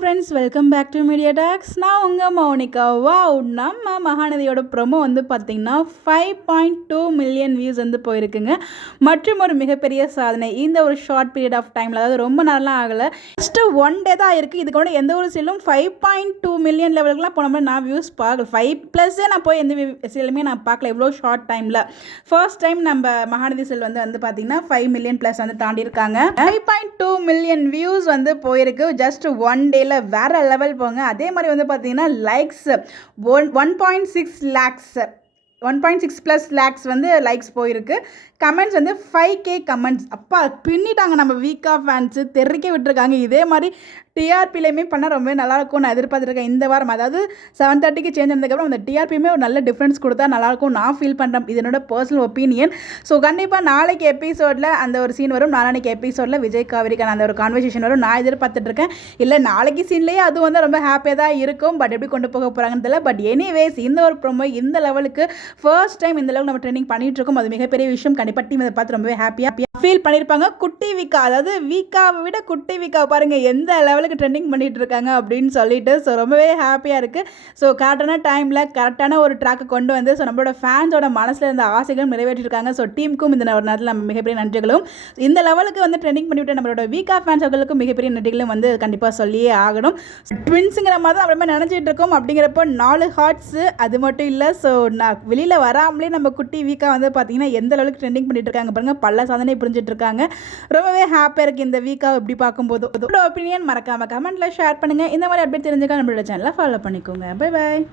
Friends, welcome back to media talks. நான் உங்கள் Mounika. Wow, நம்ம மகாநதியோட ப்ரோமோ வந்து பார்த்திங்கன்னா 5.2 மில்லியன் வியூஸ் வந்து போயிருக்குங்க. மற்றும் ஒரு மிகப்பெரிய சாதனை இந்த ஒரு ஷார்ட் பீரியட் ஆஃப் டைமில், அதாவது ரொம்ப நாளெலாம் ஆகலை, ஜஸ்ட்டு 1 டே தான் இருக்குது. இதுக்கு கூட எந்த ஒரு சீரியலும் 5.2 மில்லியன் லெவலுக்குலாம் போன மாதிரி நான் வியூஸ் பார்க்கல. 5+ நான் போய் எந்த சீரியலுமே நான் பார்க்கல இவ்வளோ ஷார்ட் டைமில். ஃபர்ஸ்ட் டைம் நம்ம மகாநதி செல் வந்து பார்த்திங்கன்னா 5 மில்லியன் ப்ளஸ் வந்து தாண்டியிருக்காங்க. 5.2 மில்லியன் வியூஸ் வந்து போயிருக்கு ஜஸ்ட் 1 டேல. வேற லெவல் போங்க. அதே மாதிரி வந்து பார்த்தீங்கன்னா லைக்ஸ் 1.6 லேக்ஸ் 1.6+ லேக்ஸ் வந்து லைக்ஸ் போயிருக்கு. கமெண்ட்ஸ் வந்து 5K கமெண்ட்ஸ். அப்பா பின்னிட்டாங்க நம்ம வீக்கா ஃபேன்ஸு, தெறிக்க விட்டுருக்காங்க. இதே மாதிரி டிஆர்பிலையுமே பண்ணால் ரொம்ப நல்லாயிருக்கும் நான் எதிர்பார்த்துருக்கேன் இந்த வாரம். அதாவது 7:30க்கு சேஞ்ச் ஆனதுக்கப்புறம் அந்த டிஆர்பியுமே ஒரு நல்ல டிஃப்ரென்ஸ் கொடுத்தா நல்லாயிருக்கும் நான் ஃபீல் பண்ணுறேன். இது என்னோட பர்சனல் ஒப்பீனியன். ஸோ கண்டிப்பாக நாளைக்கு எபிசோடில் அந்த ஒரு சீன் வரும். நாளைக்கு எபிசோடில் விஜய் காவேரிக்கான அந்த ஒரு கான்வர்சேஷன் வரும். நான் எதிர்பார்த்துட்ருக்கேன். இல்லை நாளைக்கு சீன்லேயே அது வந்து ரொம்ப ஹாப்பியாக தான் இருக்கும். பட் எப்படி கொண்டு போக போகிறாங்கன்னு தெரியல. பட் எனிவேஸ் இந்த ஒரு ப்ரோமோ இந்த லெவலுக்கு ஃபர்ஸ்ட் டைம் இந்த லெவலுக்கு நம்ம ட்ரெண்டிங் பண்ணிட்டு இருக்கோம். அது மிகப்பெரிய விஷயம். கண்டிப்பாக டீம் இதை பார்த்து ரொம்பவே ஹாப்பியாக ஃபீல் பண்ணியிருப்பாங்க. குட்டி வீக்கா, அதாவது வீக்காவை விட குட்டி வீக்கா பாருங்கள் எந்த லெவலுக்கு ட்ரெண்டிங் பண்ணிகிட்டு இருக்காங்க அப்படின்னு சொல்லிட்டு. ஸோ ரொம்பவே ஹாப்பியாக இருக்குது. ஸோ கரெக்டான டைமில் கரெக்டான ஒரு ட்ராக்கை கொண்டு வந்து ஸோ நம்மளோட ஃபேன்ஸோட மனசில் இருந்த ஆசைகளும் நிறைவேற்றிருக்காங்க. ஸோ டீமுக்கும் இந்த ஒரு நேரத்தில் நம்ம மிகப்பெரிய நன்றிகளும், இந்த லெவலுக்கு வந்து ட்ரெண்டிங் பண்ணிவிட்டு நம்மளோட வீக்கா ஃபேன்ஸுகளுக்கும் மிகப்பெரிய நன்றிகளும் வந்து கண்டிப்பாக சொல்லியே ஆகணும். ட்வின்ஸுங்கிற மாதிரி தான் அப்புறமா நினச்சிட்டு இருக்கோம். அப்படிங்கிறப்போ 4 ஹார்ட்ஸு அது மட்டும் இல்லை. ஸோ நான் வெளியில் வராமலே நம்ம குட்டி வீக்கா வந்து பார்த்தீங்கன்னா எந்த லெவலுக்கு ட்ரெண்டிங் பண்ணிட்டு இருக்காங்க பாருங்கள். பல சாதனை புரிஞ்சிட்டு இருக்காங்க. ரொம்பவே ஹாப்பியாக இருக்குது இந்த வீக்காக எப்படி பார்க்கும்போது. ஒப்பீனியன் மறக்காமல் கமெண்ட்டில் ஷேர் பண்ணுங்கள். இந்த மாதிரி அப்டேட் தெரிஞ்சுக்க நம்மளோட சேனலை ஃபாலோ பண்ணிக்கோங்க. Bye bye.